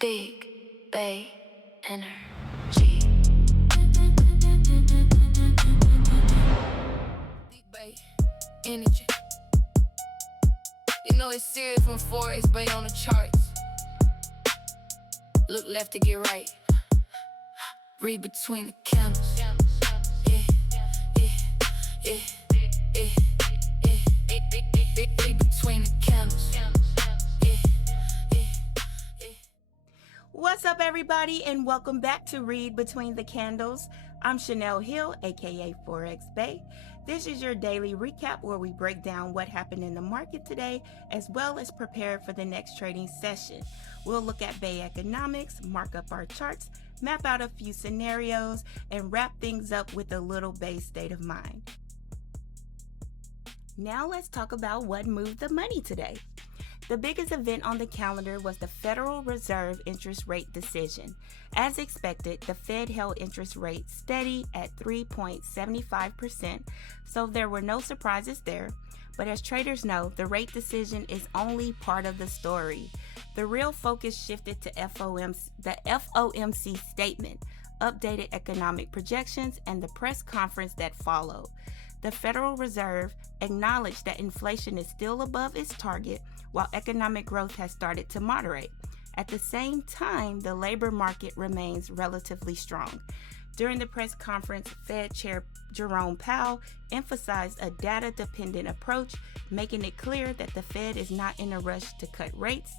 Big Bae Energy. Big Bae Energy. You know it's serious when Forex Bae on the charts. Look left to get right. Read between the candles. Yeah, yeah, yeah, yeah, yeah. Read between the candles. What's up, everybody, and welcome back to Read Between the Candles. I'm Chanel Hill, aka Forex Bae. This is your daily recap where we break down what happened in the market today, as well as prepare for the next trading session. We'll look at Bae economics, mark up our charts, map out a few scenarios, and wrap things up with a little Bae State of Mind. Now let's talk about what moved the money today. The biggest event on the calendar was the Federal Reserve interest rate decision. As expected, the Fed held interest rates steady at 3.75%, so there were no surprises there. But as traders know, the rate decision is only part of the story. The real focus shifted to the FOMC Statement, updated economic projections, and the press conference that followed. The Federal Reserve acknowledged that inflation is still above its target, while economic growth has started to moderate. At the same time, the labor market remains relatively strong. During the press conference, Fed Chair Jerome Powell emphasized a data-dependent approach, making it clear that the Fed is not in a rush to cut rates.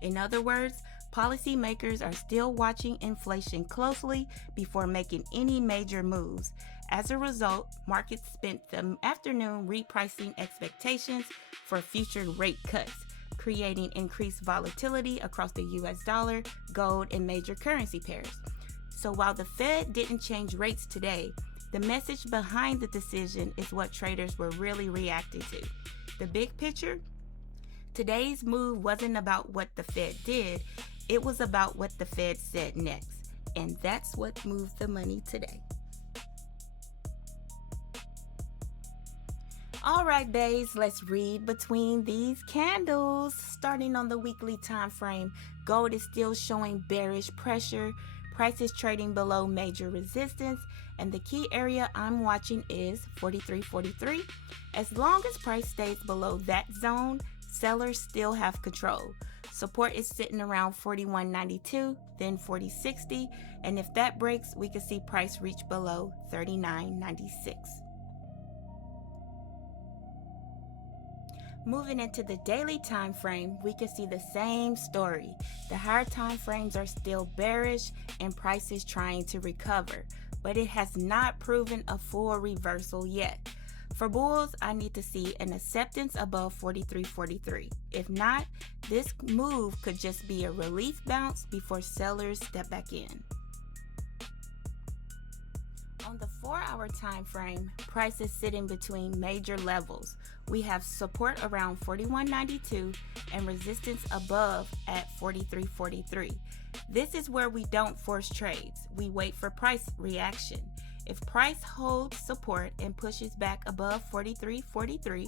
In other words, policymakers are still watching inflation closely before making any major moves. As a result, markets spent the afternoon repricing expectations for future rate cuts, creating increased volatility across the US dollar, gold, and major currency pairs. So while the Fed didn't change rates today, the message behind the decision is what traders were really reacting to. The big picture? Today's move wasn't about what the Fed did, it was about what the Fed said next. And that's what moved the money today. All right, Baes, let's read between these candles. Starting on the weekly time frame, gold is still showing bearish pressure. Prices trading below major resistance, and the key area I'm watching is 43.43. As long as price stays below that zone, sellers still have control. Support is sitting around 41.92, then 40.60, and if that breaks, we could see price reach below 39.96. Moving into the daily time frame, we can see the same story. The higher time frames are still bearish and prices trying to recover, but it has not proven a full reversal yet. For bulls, I need to see an acceptance above 43.43. If not, this move could just be a relief bounce before sellers step back in. On the 4-hour time frame, prices sitting between major levels. We have support around 41.92 and resistance above at 43.43. This is where we don't force trades. We wait for price reaction. If price holds support and pushes back above 43.43,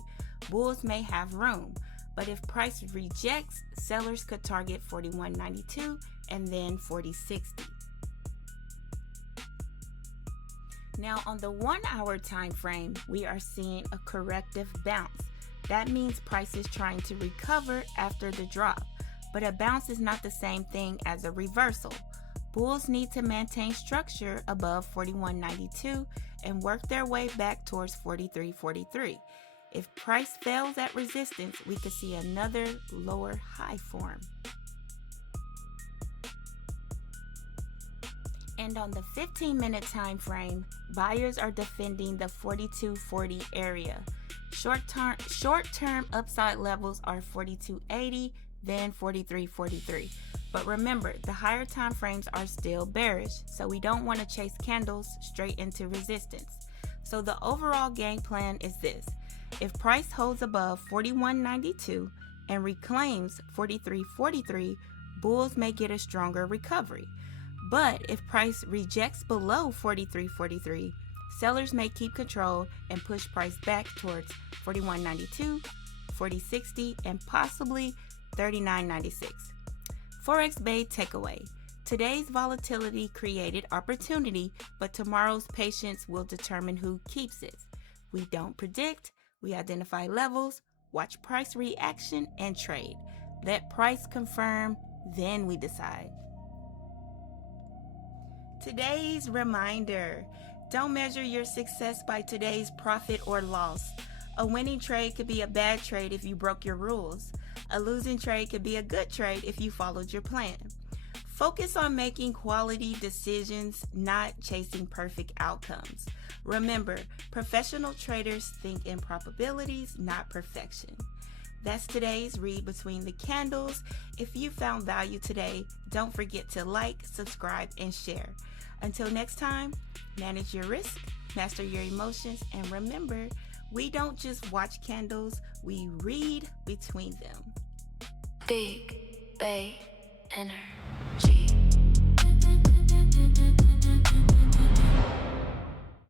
bulls may have room. But if price rejects, sellers could target 41.92 and then 40.60. Now on the 1-hour time frame, we are seeing a corrective bounce. That means price is trying to recover after the drop, but a bounce is not the same thing as a reversal. Bulls need to maintain structure above 41.92 and work their way back towards 43.43. If price fails at resistance, we could see another lower high form. And on the 15-minute time frame, buyers are defending the 42.40 area. Short-term upside levels are 42.80, then 43.43. But remember, the higher time frames are still bearish, so we don't want to chase candles straight into resistance. So the overall game plan is this. If price holds above 41.92 and reclaims 43.43, bulls may get a stronger recovery. But if price rejects below 43.43, sellers may keep control and push price back towards 41.92, 40.60, and possibly 39.96. Forex Bae Takeaway. Today's volatility created opportunity, but tomorrow's patience will determine who keeps it. We don't predict, we identify levels, watch price reaction, and trade. Let price confirm, then we decide. Today's reminder: don't measure your success by today's profit or loss. A winning trade could be a bad trade if you broke your rules. A losing trade could be a good trade if you followed your plan. Focus on making quality decisions, not chasing perfect outcomes. Remember, professional traders think in probabilities, not perfection. That's today's read between the candles. If you found value today, don't forget to like, subscribe, and share. Until next time, manage your risk, master your emotions, and remember, we don't just watch candles, we read between them. Big Bae Inner.